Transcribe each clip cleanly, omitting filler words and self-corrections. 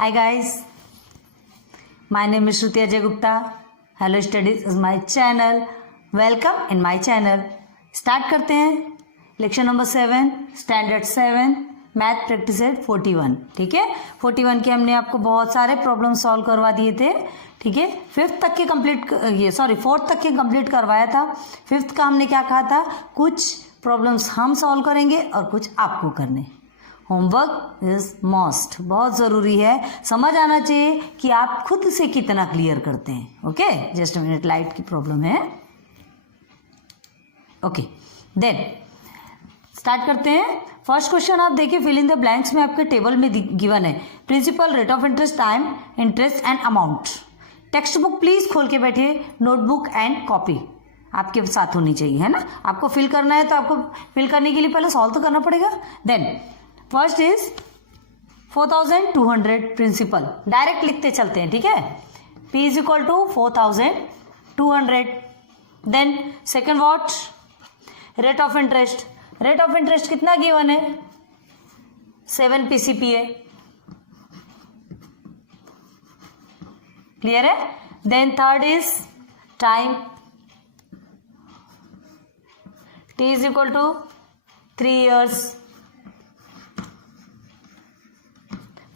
Hi guys, my name is Shruti Ajay Gupta. Hello Studies is my channel. Welcome in my channel. Start करते हैं lecture number 7 standard 7 math practice set 41। ठीक है, 41 के हमने आपको बहुत सारे प्रॉब्लम सॉल्व करवा दिए थे। ठीक है, फोर्थ तक के कंप्लीट करवाया था। फिफ्थ का हमने क्या कहा था, कुछ प्रॉब्लम्स हम सॉल्व करेंगे और कुछ आपको करने। होमवर्क इज मस्ट, बहुत ज़रूरी है, समझ आना चाहिए कि आप खुद से कितना क्लियर करते हैं। ओके, जस्ट मिनट, लाइट की प्रॉब्लम है। ओके, देन स्टार्ट करते हैं। फर्स्ट क्वेश्चन आप देखिए, फिल इन द ब्लैंक्स में आपके टेबल में गिवन है principal, rate of interest, time, interest and amount. Text book please खोल के बैठिए, नोटबुक एंड कॉपी आपके साथ होनी चाहिए, है ना। आपको फिल करना है तो आपको फिल करने के लिए पहले सॉल्व तो करना पड़ेगा। Then first is 4200 principal, direct लिखते चलते हैं। ठीक है, P is equal to 4200। Then second what, rate of interest. Rate of interest कितना गिवन है, 7 PCPA। क्लियर है। Then third is time, T is equal to 3 years।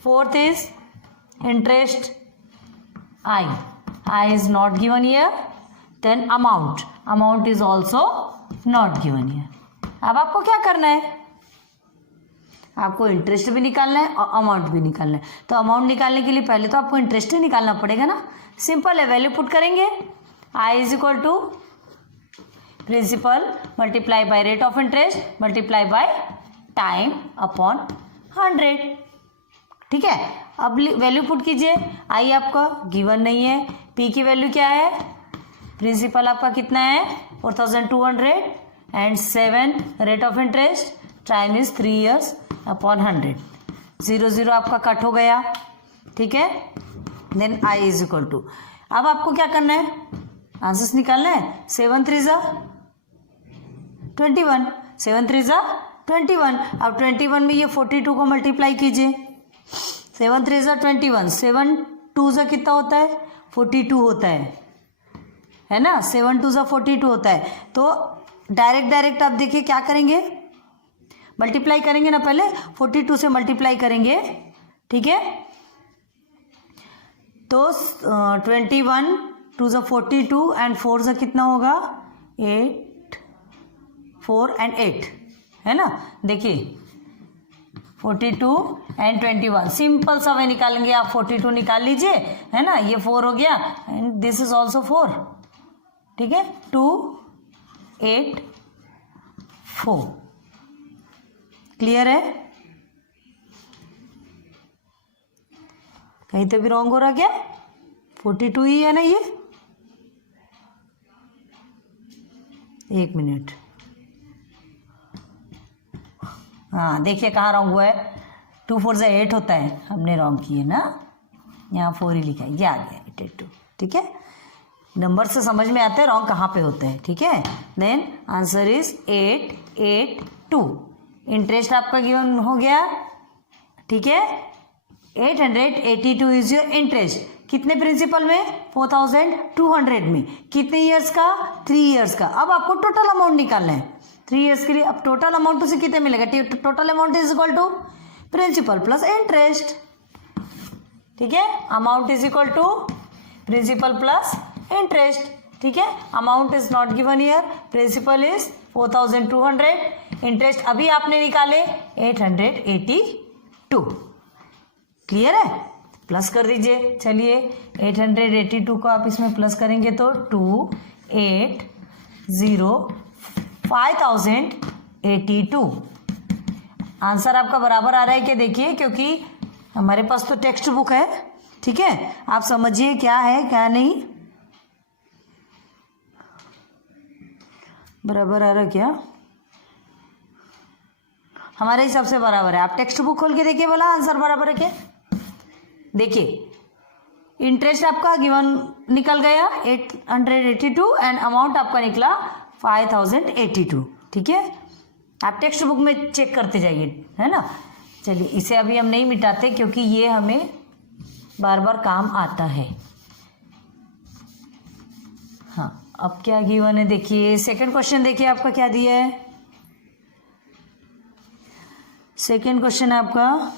Fourth is interest, I is not given here। then amount is also not given here। अब आपको क्या करना है, आपको interest भी निकालना है और अमाउंट भी निकालना है। तो अमाउंट निकालने के लिए पहले तो आपको इंटरेस्ट ही निकालना पड़ेगा ना। सिंपल है, वैल्यू पुट करेंगे, I is equal to principal multiply by rate of interest multiply by time upon 100। ठीक है, अब वैल्यू पुट कीजिए। I आपका गिवन नहीं है, P की वैल्यू क्या है, प्रिंसिपल आपका कितना है 4200 and 7 rate of interest, time is 3 years upon 100। 0 0 आपका कट हो गया। ठीक है, then I is equal to, अब आपको क्या करना है, आंसर्स निकालना है। 7 3 21, 7 3 21। अब 21 में ये 42 को मल्टीप्लाई कीजिए। 7 3 21, 7 2 कितना होता है, 42 होता है ना। 7 2 42 होता है। तो डायरेक्ट आप देखिए क्या करेंगे, मल्टीप्लाई करेंगे ना, पहले 42 से मल्टीप्लाई करेंगे। ठीक है, तो 21 2 42 एंड 4 कितना होगा, 8 4 एंड 8, है ना। देखिए 42 एंड 21, सिंपल सा वे निकालेंगे। आप 42 निकाल लीजिए, है ना, ये 4 हो गया एंड दिस इज ऑल्सो 4। ठीक है, 2 8 4। क्लियर है, कहीं तो भी रॉन्ग हो रहा क्या, 42 ही है ना ये। एक मिनट, हाँ देखिए कहाँ रॉन्ग हुआ है, 2 4 8 होता है, हमने रॉन्ग किए ना, यहाँ 4 ही लिखा है, ये आ गया 82। ठीक है, नंबर से समझ में आता है रॉन्ग कहाँ पे होते हैं। ठीक है, देन आंसर इज 882। इंटरेस्ट आपका गिवन हो गया। ठीक है, 882 इज योर इंटरेस्ट। कितने प्रिंसिपल में, 4200 में। कितने ईयर्स का, 3 years का। अब आपको टोटल अमाउंट निकालना है 3 years के लिए। अब टोटल अमाउंट उसे कितने मिलेगा, total amount is equal to principal plus interest. ठीक है, amount is equal to principal plus interest. ठीक है, amount is not given here, principal is 4200, interest अभी आपने निकाले 882। क्लियर है, प्लस कर दीजिए। चलिए 882 को आप इसमें प्लस करेंगे तो 5082। आंसर आपका बराबर आ रहा है क्या, देखिए, क्योंकि हमारे पास तो टेक्स्ट बुक है। ठीक है, आप समझिए क्या है क्या नहीं, बराबर आ रहा क्या, हमारे हिसाब से बराबर है। आप टेक्स्ट बुक खोल के देखिए, बोला आंसर बराबर है क्या। देखिए इंटरेस्ट आपका गिवन निकल गया 882 एंड अमाउंट आपका निकला 5082। ठीक है, आप टेक्स्ट बुक में चेक करते जाइए, है ना। चलिए इसे अभी हम नहीं मिटाते क्योंकि ये हमें बार बार काम आता है। हाँ, अब क्या गिवन है देखिए, सेकंड क्वेश्चन देखिए आपका क्या दिया है। सेकंड क्वेश्चन है आपका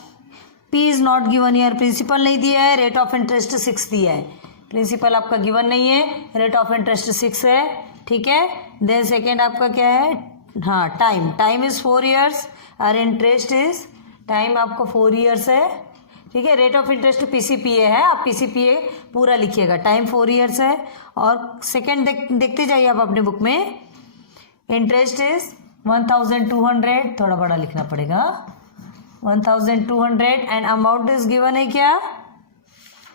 P is not given here, principal नहीं दिया है, रेट ऑफ इंटरेस्ट 6 दिया है। प्रिंसिपल आपका गिवन नहीं है, रेट ऑफ इंटरेस्ट 6 है, ठीक है। देन सेकेंड आपका क्या है, हाँ टाइम इज 4 ईयर्स और इंटरेस्ट इज, टाइम आपका 4 ईयर्स है, ठीक है। रेट ऑफ इंटरेस्ट पीसीपीए है, आप पीसीपीए पूरा लिखिएगा, टाइम 4 ईयर्स है। और सेकेंड देखते जाइए आप अपने बुक में, इंटरेस्ट इज 1200, थोड़ा बड़ा लिखना पड़ेगा, 1200 एंड अमाउंट इज गिवन है क्या,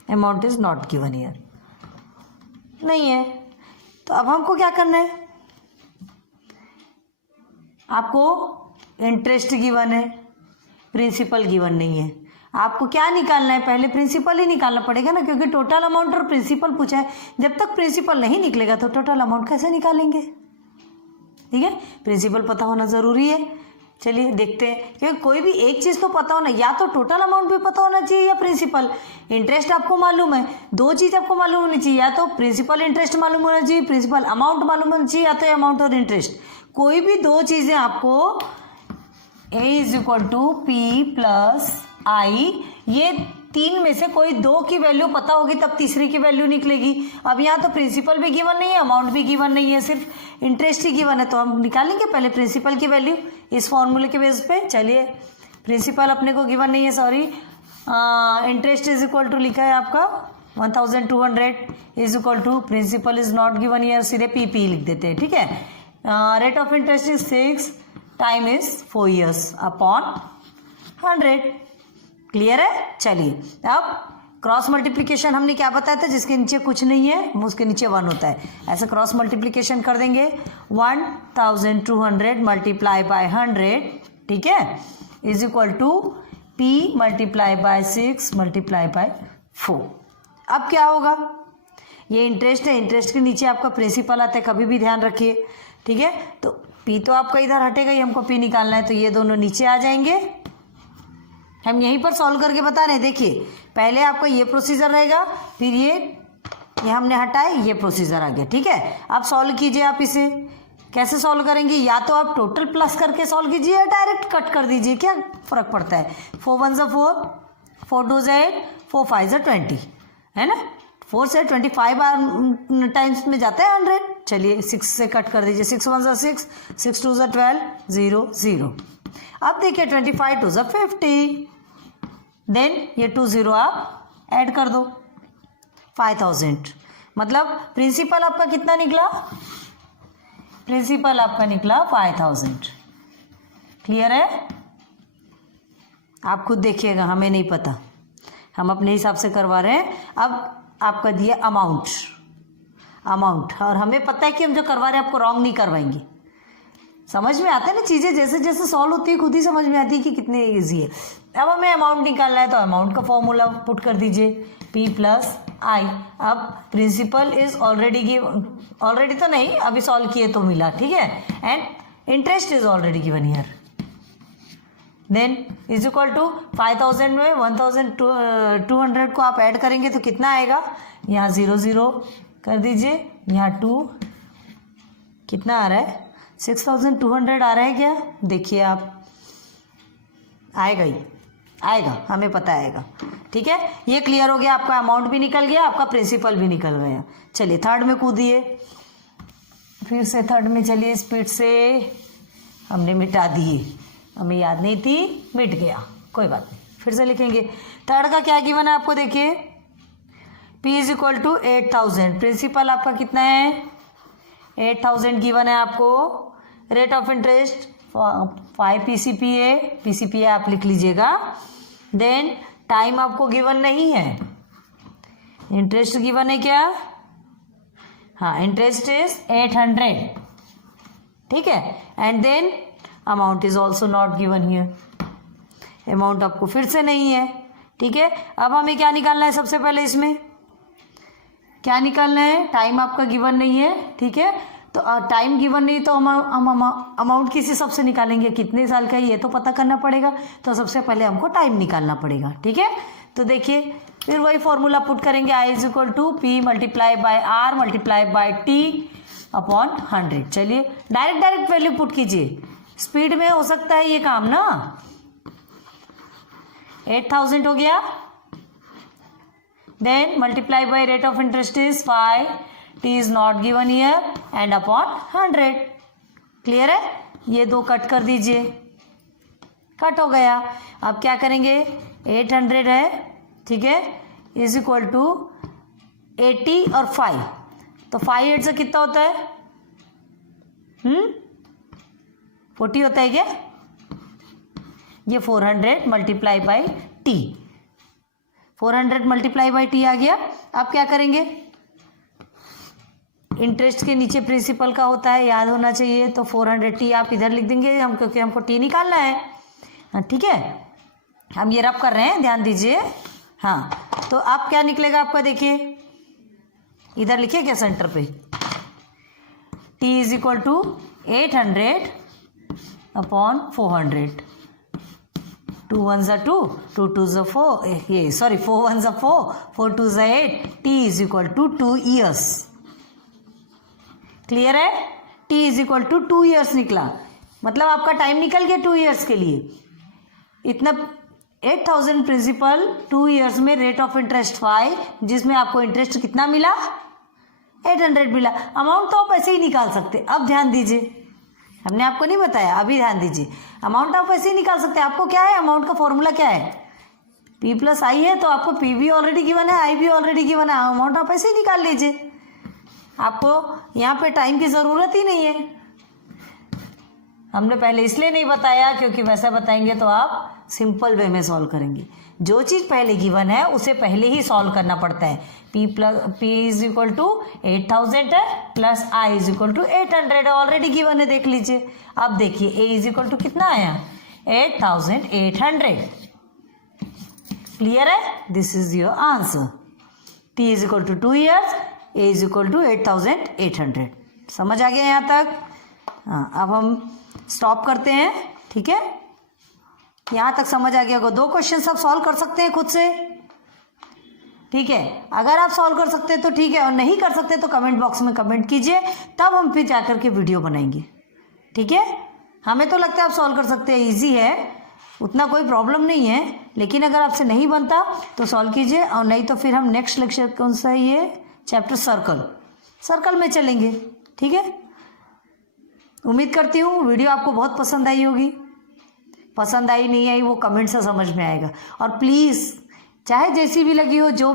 amount is not given year, नहीं है। तो अब हमको क्या करना है, आपको इंटरेस्ट गिवन है, प्रिंसिपल गिवन नहीं है, आपको क्या निकालना है, पहले प्रिंसिपल ही निकालना पड़ेगा ना, क्योंकि टोटल अमाउंट और प्रिंसिपल पूछा है। जब तक प्रिंसिपल नहीं निकलेगा तो टोटल अमाउंट कैसे निकालेंगे, ठीक है। प्रिंसिपल पता होना ज़रूरी है। चलिए देखते हैं, क्योंकि कोई भी एक चीज़ तो पता होना, या तो टोटल अमाउंट भी पता होना चाहिए या प्रिंसिपल। इंटरेस्ट आपको मालूम है, दो चीज़ आपको मालूम होनी चाहिए, या तो प्रिंसिपल इंटरेस्ट मालूम होना चाहिए, प्रिंसिपल अमाउंट मालूम होना चाहिए, या तो अमाउंट और इंटरेस्ट, कोई भी दो चीज़ें आपको A is equal to P plus I, ये तीन में से कोई दो की वैल्यू पता होगी तब तीसरी की वैल्यू निकलेगी। अब यहाँ तो प्रिंसिपल भी गिवन नहीं है, अमाउंट भी गिवन नहीं है, सिर्फ इंटरेस्ट ही गिवन है, तो हम निकालेंगे पहले प्रिंसिपल की वैल्यू इस फॉर्मूले के बेस पे। चलिए, प्रिंसिपल अपने को गिवन नहीं है, sorry, interest is equal to लिखा है आपका 1200 is equal to, principal is not given here, सीधे पी लिख देते हैं, ठीक है। Rate of interest is 6, time is 4 years upon 100, clear है। चलिए, अब क्रॉस मल्टीप्लिकेशन हमने क्या बताया था, जिसके नीचे कुछ नहीं है उसके नीचे 1 होता है, ऐसे क्रॉस मल्टीप्लिकेशन कर देंगे। 1200 मल्टीप्लाई बाय 100, ठीक है, is equal to P multiply by 6 multiply by 4। अब क्या होगा, ये इंटरेस्ट है, इंटरेस्ट के नीचे आपका प्रिंसिपल आता है, कभी भी ध्यान रखिए, ठीक है। तो पी तो आपका इधर हटेगा ही, हमको पी निकालना है, तो ये दोनों नीचे आ जाएंगे। हम यहीं पर सॉल्व करके बता रहे हैं, देखिए पहले आपका ये प्रोसीजर रहेगा, फिर ये हमने हटाए, ये प्रोसीजर आ गया, ठीक है। अब सॉल्व कीजिए, आप इसे कैसे सॉल्व करेंगे, या तो आप टोटल प्लस करके सॉल्व कीजिए या डायरेक्ट कट कर दीजिए, क्या फ़र्क पड़ता है। 4 1 ज़ा 4, 4 2 ज़ा 8, 4 5 ज़ा 20, है ना। 4 से 25 टाइम्स में जाता है 100। चलिए 6 से कट कर दीजिए, 6 1 ज़ा 6, 6 2 ज़ा 12, 0 0। अब देखिए 25 2 ज़ा 50, देन ये 2 0 आप ऐड कर दो, 5000। मतलब प्रिंसिपल आपका कितना निकला, प्रिंसिपल आपका निकला 5000, क्लियर है। आप खुद देखिएगा, हमें नहीं पता, हम अपने हिसाब से करवा रहे हैं। अब आपका दिया अमाउंट, और हमें पता है कि हम जो करवा रहे हैं आपको रॉन्ग नहीं करवाएंगे। समझ में आता है ना, चीज़ें जैसे जैसे सॉल्व होती है खुद ही समझ में आती है कि कितने ईजी है। अब हमें अमाउंट निकालना है, तो अमाउंट का फॉर्मूला पुट कर दीजिए, पी प्लस आई। अब प्रिंसिपल इज ऑलरेडी तो नहीं, अभी सॉल्व किए तो मिला, ठीक है, and interest is already given here, then is equal to 5000 में 1200 को आप ऐड करेंगे तो कितना आएगा, यहाँ 0 0 कर दीजिए, यहाँ 2, कितना आ रहा है, 6200 आ रहा है क्या, देखिए आप, आएगा ही आएगा, हमें पता आएगा, ठीक है। ये क्लियर हो गया, आपका अमाउंट भी निकल गया, आपका प्रिंसिपल भी निकल गया। चलिए थर्ड में कूदिए, फिर से थर्ड में चलिए, स्पीड से हमने मिटा दिए, हमें याद नहीं थी, मिट गया, कोई बात नहीं, फिर से लिखेंगे। थर्ड का क्या गिवन है आपको, देखिए P is equal to 8000, principal आपका कितना है 8000 गिवन है आपको, रेट ऑफ इंटरेस्ट 5 PCPA आप लिख लीजिएगा, देन टाइम आपको गिवन नहीं है, इंटरेस्ट गिवन है क्या, हाँ इंटरेस्ट इज 800, ठीक है, and then amount is also not given here, amount आपको फिर से नहीं है, ठीक है। अब हमें क्या निकालना है, सबसे पहले इसमें क्या निकालना है, टाइम आपका गिवन नहीं है, ठीक है, तो टाइम गिवन नहीं तो हम अमाउंट किस हिसाब से निकालेंगे, कितने साल का है ये तो पता करना पड़ेगा, तो सबसे पहले हमको टाइम निकालना पड़ेगा, ठीक है। तो देखिए फिर वही फॉर्मूला पुट करेंगे, I is equal to P multiply by R multiply by T upon 100। चलिए डायरेक्ट वैल्यू पुट कीजिए, स्पीड में हो सकता है ये काम ना। 8000 हो गया, then multiply by rate of interest is 5, T is not given here and upon 100। Clear है? ये दो कट कर दीजिए, कट हो गया। अब क्या करेंगे, 800 है, ठीक है, इज इक्वल टू 80 और 5, तो 5 8 से कितना होता है, 40 होता है क्या? ये 400 multiply by T, 400 multiply by T आ गया। अब क्या करेंगे, इंटरेस्ट के नीचे प्रिंसिपल का होता है, याद होना चाहिए, तो 400 टी आप इधर लिख देंगे हम, क्योंकि हमको टी निकालना है। हाँ ठीक है, हम ये रब कर रहे हैं, ध्यान दीजिए। हाँ तो अब क्या निकलेगा आपका, देखिए इधर लिखिए क्या सेंटर पे, t is equal to 800 upon 400, 2 1 ज़ा 2, 2 2 ज़ा 4, ये सॉरी 4 1 ज़ा 4, 4 2 ज़ा 8, t is equal to 2 years. Clear है? t is equal to 2 years निकला, मतलब आपका टाइम निकल गया 2 ईयर्स के लिए। इतना 8000 प्रिंसिपल, 2 ईयर्स में रेट ऑफ इंटरेस्ट 5, जिसमें आपको इंटरेस्ट कितना मिला, 800 मिला। अमाउंट तो आप ऐसे ही निकाल सकते। अब ध्यान दीजिए, हमने आपको नहीं बताया, अभी ध्यान दीजिए। अमाउंट आप ऐसे ही निकाल सकते हैं। आपको क्या है, अमाउंट का फॉर्मूला क्या है, p प्लस आई है, तो आपको p भी ऑलरेडी गिवन है, i भी ऑलरेडी गिवन है, अमाउंट आप ऐसे ही निकाल लीजिए। आपको यहाँ पे टाइम की ज़रूरत ही नहीं है। हमने पहले इसलिए नहीं बताया क्योंकि वैसा बताएंगे तो आप सिंपल वे में सॉल्व करेंगे। जो चीज़ पहले गिवन है उसे पहले ही सॉल्व करना पड़ता है। p इज इक्वल टू 8000 है plus i is equal to 800 already given है, देख लीजिए। अब देखिए a इज इक्वल टू कितना आया, 8800। क्लियर है? This is your answer. t is equal to 2 years, a is equal to 8800। समझ आ गया यहाँ तक? हाँ, अब हम स्टॉप करते हैं, ठीक है। यहाँ तक समझ आ गया होगा। 2 क्वेश्चन आप सॉल्व कर सकते हैं खुद से, ठीक है। अगर आप सॉल्व कर सकते हैं तो ठीक है, और नहीं कर सकते तो कमेंट बॉक्स में कमेंट कीजिए, तब हम फिर जाकर के वीडियो बनाएंगे, ठीक है। हमें तो लगता है आप सॉल्व कर सकते हैं, ईजी है, उतना कोई प्रॉब्लम नहीं है। लेकिन अगर आपसे नहीं बनता तो सॉल्व कीजिए, और नहीं तो फिर हम नेक्स्ट लेक्चर कौन सा है, ये चैप्टर सर्कल में चलेंगे, ठीक है। उम्मीद करती हूँ वीडियो आपको बहुत पसंद आई होगी। पसंद आई नहीं आई वो कमेंट से समझ में आएगा। और प्लीज़ चाहे जैसी भी लगी हो, जो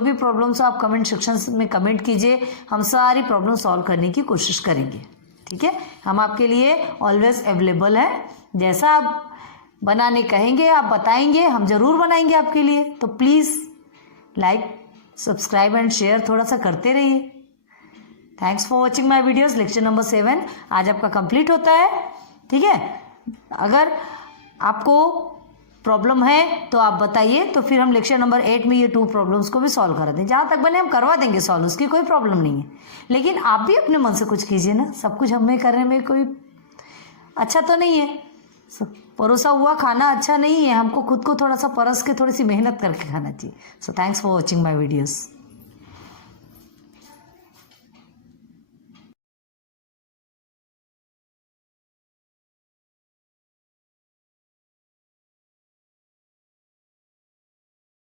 भी प्रॉब्लम्स हो, आप कमेंट सेक्शन में कमेंट कीजिए। हम सारी प्रॉब्लम सॉल्व करने की कोशिश करेंगे, ठीक है। हम आपके लिए ऑलवेज अवेलेबल हैं। जैसा आप बनाने कहेंगे, आप बताएंगे, हम ज़रूर बनाएंगे आपके लिए। तो please like, subscribe and share थोड़ा सा करते रहिए। Thanks for watching my videos. Lecture number 7 आज आपका कंप्लीट होता है, ठीक है। अगर आपको प्रॉब्लम है तो आप बताइए, तो फिर हम लेक्चर नंबर 8 में ये 2 प्रॉब्लम्स को भी सॉल्व करा दें। जहाँ तक बने हम करवा देंगे सॉल्व, उसकी कोई प्रॉब्लम नहीं है। लेकिन आप भी अपने मन से कुछ कीजिए ना, सब कुछ हमें करने में कोई अच्छा तो नहीं है। परोसा हुआ खाना अच्छा नहीं है, हमको खुद को थोड़ा सा परस के थोड़ी सी मेहनत करके खाना चाहिए। So thanks for watching my videos.